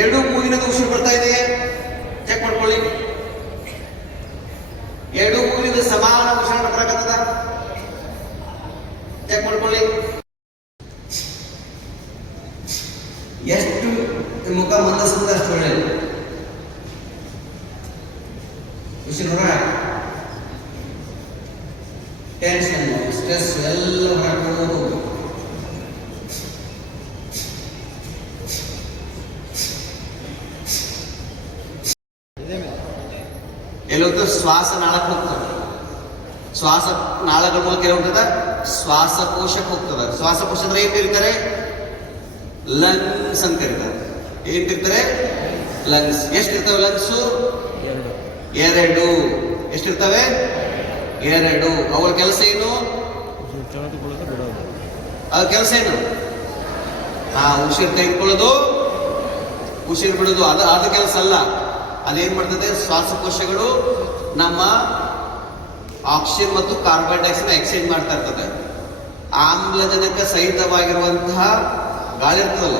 ಎರಡು ಮೂಗಿನಿಂದ ಉಸಿರು ಬರ್ತಾ ಇದೆಯೇ ಚೆಕ್ ಮಾಡ್ಕೊಳ್ಳಿ. ಎರಡು ಮೂಗಿನಿಂದ ಸಮಾನ ಉಸಿರಾಟ ಬರಕತ್ತದ ಚೆಕ್ ಮಾಡ್ಕೊಳ್ಳಿ. ಎಷ್ಟು ಮುಖ ಮಂದಸಿಂದ ಅಷ್ಟು ಒಳ್ಳೆಯದು. ಉಸಿರು ಹೊರ ಟೆನ್ಷನ್ ಸ್ಟ್ರೆಸ್ ಎಲ್ಲ ಹೊರಕೊಂಡು ಎಲ್ಲೊಂದು ಶ್ವಾಸ ನಾಳಕ್ಕೆ ಹೋಗ್ತದೆ. ಶ್ವಾಸ ನಾಳಗಳ ಮೂಲಕ ಏನು ಹೋಗ್ತದ ಶ್ವಾಸಕೋಶಕ್ಕೆ ಹೋಗ್ತದೆ. ಶ್ವಾಸಕೋಶ ಅಂದ್ರೆ ಏನ್ ಕರೀತಾರೆ ಲಂಗ್ಸ್ ಅಂತ ಕರೀತಾರೆ. ಏನ್ ಕರೀತಾರೆ ಲಂಗ್ಸ್. ಎಷ್ಟಿರ್ತವೆ ಲಂಗ್ಸು ಎರಡು. ಎಷ್ಟಿರ್ತವೆ ಎರಡು. ಅವಳ ಕೆಲಸ ಏನು ಅವ್ರ ಕೆಲಸ ಏನು ಉಸಿರು ತೆಗೆದುಕೊಳ್ಳೋದು ಉಸಿರು ಬಿಡೋದು. ಅದು ಕೆಲಸ ಅಲ್ಲ. ಅದೇನ್ ಮಾಡ್ತದೆ ಶ್ವಾಸಕೋಶಗಳು ನಮ್ಮ ಆಕ್ಸಿಜನ್ ಮತ್ತು ಕಾರ್ಬನ್ ಡೈಆಕ್ಸೈಡ್ ಎಕ್ಸ್ಚೇಂಜ್ ಮಾಡ್ತಾ ಇರ್ತದೆ. ಆಮ್ಲಜನಕ ಸಹಿತವಾಗಿರುವಂತಹ ಗಾಳಿ ಇರ್ತದಲ್ಲ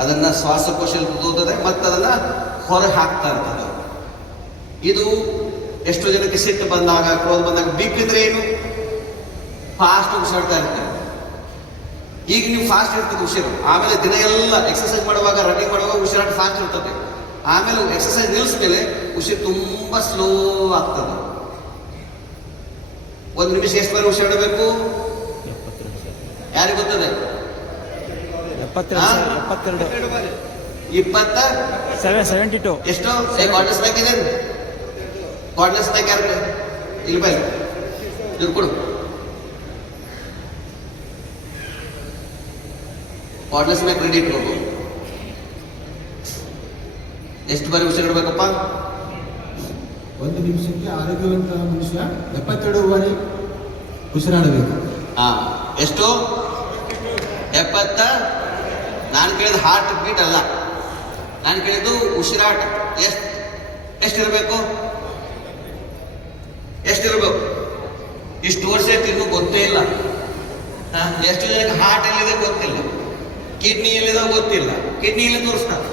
ಅದನ್ನ ಶ್ವಾಸಕೋಶ ತಗೋತದೆ ಮತ್ತು ಅದನ್ನ ಹೊರಗೆ ಹಾಕ್ತಾ ಇರ್ತದೆ. ಇದು ಎಷ್ಟೋ ಜನಕ್ಕೆ ಸಿಟ್ಟು ಬಂದಾಗ ಕ್ರೋಧ ಬಂದಾಗ ಬಿಕ್ಕಿದ್ರೆ ಏನು ಫಾಸ್ಟ್ ಉಸಿರಾಡ್ತಾ ಇರ್ತಾರೆ. ಈಗ ನೀವು ಫಾಸ್ಟ್ ಇರ್ತದೆ ಉಸಿರು. ಆಮೇಲೆ ದಿನ ಎಲ್ಲ ಎಕ್ಸರ್ಸೈಸ್ ಮಾಡುವಾಗ ರನ್ನಿಂಗ್ ಮಾಡುವಾಗ ಉಸಿರಾಟ ಫಾಸ್ಟ್ ಇರ್ತದೆ. ಆಮೇಲೆ ಎಕ್ಸರ್ಸೈಸ್ ನಿಲ್ಲಿಸ್ಮೇಲೆ ಉಸಿರು ತುಂಬಾ ಸ್ಲೋ ಆಗ್ತದೆ. ಒಂದು ನಿಮಿಷ ಎಷ್ಟು ಬಾರಿ ಉಸಿರಾಡಬೇಕು ಯಾರಿಗೆ ಗೊತ್ತದೆ? 72 ಎಷ್ಟು ಕಾರ್ಡ್ಲೆಸ್ ಬ್ಯಾಂಕ್ ಇದೆ? ಕಾರ್ಡ್ಲೆಸ್ ಬ್ಯಾಂಕ್ ಯಾರು ಇಲ್ಲಿ ಬೈ ಇದು ಕೊಡು. ಕಾರ್ಡ್ಲೆಸ್ ಬ್ಯಾಂಕ್ ರೆಡಿ ಇಟ್ಕೋಬೇಕು. ಎಷ್ಟು ಬಾರಿ ಉಸಿರಾಡಬೇಕಪ್ಪ? ಒಂದು ನಿಮಿಷಕ್ಕೆ ಆರೋಗ್ಯವಂತ ಮನುಷ್ಯ 72 ಬಾರಿ ಉಸಿರಾಡಬೇಕು. ಎಷ್ಟು 70? ನಾನು ಕೇಳಿದ ಹಾರ್ಟ್ ಬೀಟ್ ಅಲ್ಲ, ನಾನು ಕೇಳಿದ್ದು ಉಸಿರಾಟ. ಎಷ್ಟಿರಬೇಕು? ಇಷ್ಟು ವರ್ಷ ಇನ್ನೂ ಗೊತ್ತೇ ಇಲ್ಲ. ಎಷ್ಟು ಜನಕ್ಕೆ ಹಾರ್ಟ್ ಎಲ್ಲಿದೆ ಗೊತ್ತಿಲ್ಲ, ಕಿಡ್ನಿ ಎಲ್ಲಿದೆ ಗೊತ್ತಿಲ್ಲ. ಕಿಡ್ನಿ ಇಲ್ಲಿ ತೋರಿಸ್ತಾರೆ.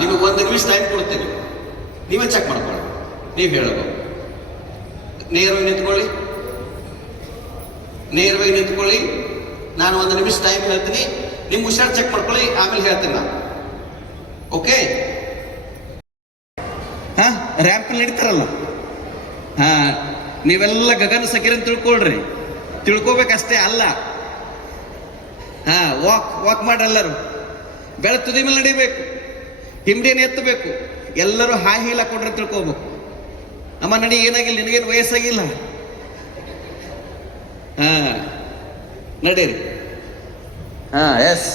ನಿಮಗೆ 1 ನಿಮಿಷ ಟೈಮ್ ಕೊಡ್ತೀನಿ, ನೀವೇ ಚೆಕ್ ಮಾಡ್ಕೊಳ್ಳಿ. ನೀವು ಹೇಳಬೇಕು. ನೇರವಾಗಿ ನಿಂತ್ಕೊಳ್ಳಿ. ನಾನು 1 ನಿಮಿಷ ಟೈಮ್ ಹೇಳ್ತೀನಿ, ನಿಮ್ಮ ಹುಷಾರು ಚೆಕ್ ಮಾಡ್ಕೊಳ್ಳಿ, ಆಮೇಲೆ ಹೇಳ್ತೀನಿ ನಾನು. ಓಕೆ? ರ್ಯಾಂಪಲ್ಲಿ ನಡೀತಾರಲ್ಲ, ನೀವೆಲ್ಲ ಗಗನ ಸಗಿರ ತಿಳ್ಕೊಳ್ರಿ. ತಿಳ್ಕೊಬೇಕಷ್ಟೇ ಅಲ್ಲ. ವಾಕ್ ಮಾಡ್ರೆಲ್ಲರೂ. ಬೆಳ ತುದಿ ಮೇಲೆ ನಡಿಬೇಕು, ಹಿಂಡಿಯನ್ನು ಎತ್ತಬೇಕು. ಎಲ್ಲರೂ ಹಾಯ್ ಹೀಲ್ ಹಾಕೊಂಡ್ರೆ ತಿಳ್ಕೋಬೇಕು. ಅಮ್ಮ ನಡಿ, ಏನಾಗಿಲ್ಲ, ನಿನಗೇನು ವಯಸ್ಸಾಗಿಲ್ಲ. ನಡೀರಿ. ಎಸ್,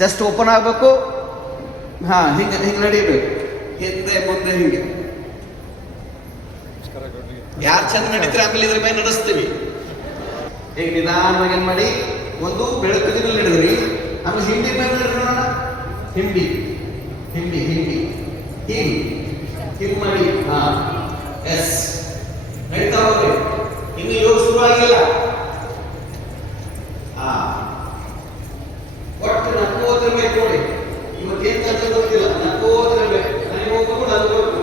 ಚೆಸ್ಟ್ ಓಪನ್ ಆಗಬೇಕು. ಹಿಂಗೆ ನಡೀಬೇಕು, ಹಿಂದೆ ಮುಂದೆ ಹಿಂಗೆ. ಯಾರು ಚಂದ ನಡೀತಾರೆ ಆಮೇಲೆ ಇದ್ರ ಮೇಲೆ ನಡೆಸ್ತೀವಿ. ಈಗ ನಿಧಾನವಾಗಿ ಏನ್ ಮಾಡಿ, ಒಂದು ಬೆಳಕಿನ ಮೇಲೆ ನಡೆದ್ರಿ, ಆಮೇಲೆ ಹಿಂಡಿ ಮೇಲೆ ನಡೆಯೋಣ. ಹಿಂಡಿ ಹಿಂಗ್ ಮಾಡಿ. ಎಸ್, ನಡೀತಾ ಹೋಗ್ರಿ. ಇನ್ನು ಯೋಗ ಶುರುವಾಗಿಲ್ಲ. ಒಟ್ಟು ನಕ್ಕೋತಿರ್ಬೇಕು ನೋಡಿ. ಇವತ್ತೇನ್ ಕಲ್ತು ಗೊತ್ತಿಲ್ಲ, ನಕ್ಕೋತಿರ್ಬೇಕು. ನನಗೆ ಹೋಗ್ಬೇಕು, ಅದು ಹೋಗ್ಬೇಕು.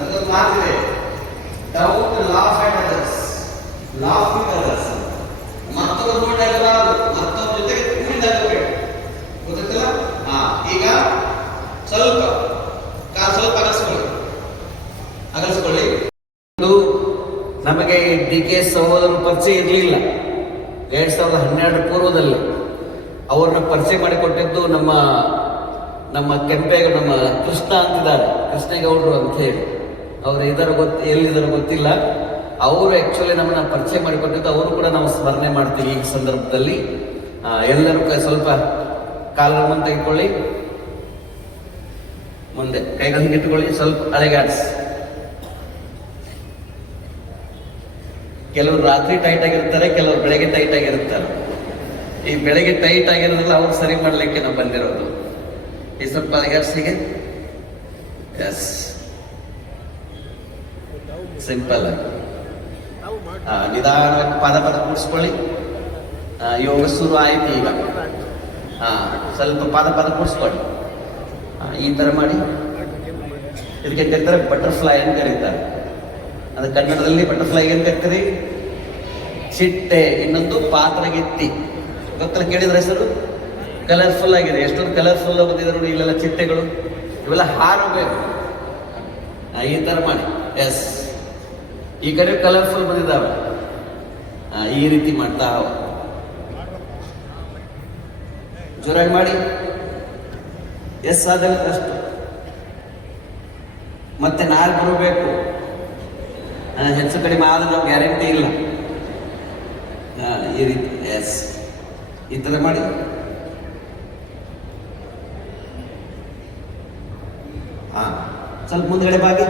ಅದೊಂದು ಮಾತಿದೆ, ಡೌಟ್ laugh at others, laugh with others. ಮತ್ತೊಬ್ಬರು ನೋಡಬಾರದು, ಮತ್ತೊಬ್ಬರ ಜೊತೆಗೆ ಕೂಡಿದಾಗಬೇಕು. ಗೊತ್ತಿಲ್ಲ? ಈಗ ಸ್ವಲ್ಪ ಅಗಲಿಸ್ಕೊಳ್ಳಿ. ನಮಗೆ DK ಸಹೋದರರು ಪರಿಚಯ ಇರಲಿಲ್ಲ. 2012 ಪೂರ್ವದಲ್ಲಿ ಅವ್ರನ್ನ ಪರಿಚಯ ಮಾಡಿಕೊಟ್ಟಿದ್ದು ನಮ್ಮ ಕೆಂಪೇಗ, ನಮ್ಮ ಕೃಷ್ಣ ಅಂತಿದ್ದಾರೆ, ಕೃಷ್ಣೇಗೌಡರು ಅಂತ ಹೇಳಿ. ಅವ್ರು ಎಲ್ಲಿದ್ದಾರೆ ಗೊತ್ತಿಲ್ಲ. ಅವರು ಆಕ್ಚುಲಿ ನಮ್ಮನ್ನ ಪರಿಚಯ ಮಾಡಿಕೊಟ್ಟಿದ್ದು. ಅವರು ಕೂಡ ನಾವು ಸ್ಮರಣೆ ಮಾಡ್ತೀವಿ ಈ ಸಂದರ್ಭದಲ್ಲಿ. ಎಲ್ಲರೂ ಸ್ವಲ್ಪ ಕಾಲನ್ನು ತೆಗೆದುಕೊಳ್ಳಿ, ಮುಂದೆ ಕೈಗಳನ್ನು ಇಟ್ಟುಕೊಳ್ಳಿ, ಸ್ವಲ್ಪ ಅಳೆಗಾಡಿಸಿ. ಕೆಲವರು ರಾತ್ರಿ ಟೈಟ್ ಆಗಿರ್ತಾರೆ, ಕೆಲವರು ಬೆಳಗ್ಗೆ ಟೈಟ್ ಆಗಿರ್ತಾರೆ. ಈ ಬೆಳಗ್ಗೆ ಟೈಟ್ ಆಗಿರೋದ್ರಲ್ಲ ಅವ್ರು ಸರಿ ಮಾಡ್ಲಿಕ್ಕೆ ನಾವು ಬಂದಿರೋದು. ಈ ಸ್ವಲ್ಪ ಅಳೆಗಾಡಿಸಿಗೆ. ಎಸ್, ಸಿಂಪಲ್ ಆಗಿ. ನಿಧಾನವಾಗಿ ಪದ ಕೂಡಿಸ್ಕೊಳ್ಳಿ. ಯೋಗ ಶುರು ಆಯ್ತು ಈಗ. ಸ್ವಲ್ಪ ಪದ ಕೂಡಿಸ್ಕೊಳ್ಳಿ. ಈ ಥರ ಮಾಡಿ. ಇದಕ್ಕೆ ಕರೀತಾರೆ ಬಟರ್ಫ್ಲೈ ಅಂತ ಕರೀತಾರೆ. ಅದು ಕನ್ನಡದಲ್ಲಿ ಬಟರ್ಫ್ಲೈ ಏನು ಕರಿತೀರಿ? ಚಿಟ್ಟೆ. ಇನ್ನೊಂದು ಪಾತ್ರಗೆತ್ತಿ. ಗೊತ್ತಲ್ಲ, ಕೇಳಿದ್ರೆ ಹೆಸರು? ಕಲರ್ಫುಲ್ ಆಗಿದೆ. ಎಷ್ಟೊಂದು ಕಲರ್ಫುಲ್ ಬಂದಿದೆ ನೋಡಿ. ಇಲ್ಲೆಲ್ಲ ಚಿಟ್ಟೆಗಳು, ಇವೆಲ್ಲ ಹಾರಬೇಕು. ಈ ಥರ ಮಾಡಿ. ಎಸ್, ಈ ಕಡೆ ಕಲರ್ಫುಲ್ ಬಂದಿದ್ದಾವೆ. ಈ ರೀತಿ ಮಾಡ್ತಾ ಜೋರಾಗಿ ಮಾಡಿ. ಎಸ್ ಆದಲ್ಲಿ ಅಷ್ಟು. ಮತ್ತೆ ನಾಳೆ ಬರಬೇಕು. ಹೆಚ್ಚು ಕಡಿಮೆ ಆದ್ರೆ ನಾವು ಗ್ಯಾರಂಟಿ ಇಲ್ಲ. ಈ ರೀತಿ. ಎಸ್, ಈ ಥರ ಮಾಡಿ. ಸ್ವಲ್ಪ ಮುಂದ್ಗಡೆ ಬಾಗಿ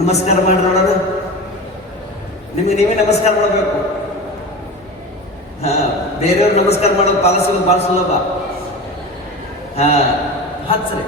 ನಮಸ್ಕಾರ ಮಾಡಿ ನೋಡೋಣ. ನಿಮಗೆ ನೀವೇ ನಮಸ್ಕಾರ ಮಾಡಬೇಕು. ಬೇರೆಯವ್ರು ನಮಸ್ಕಾರ ಮಾಡೋದು ಪಾಲಿಸೋದು ಭಾಳ ಸುಲಭ. ಹಚ್ಚರಿ.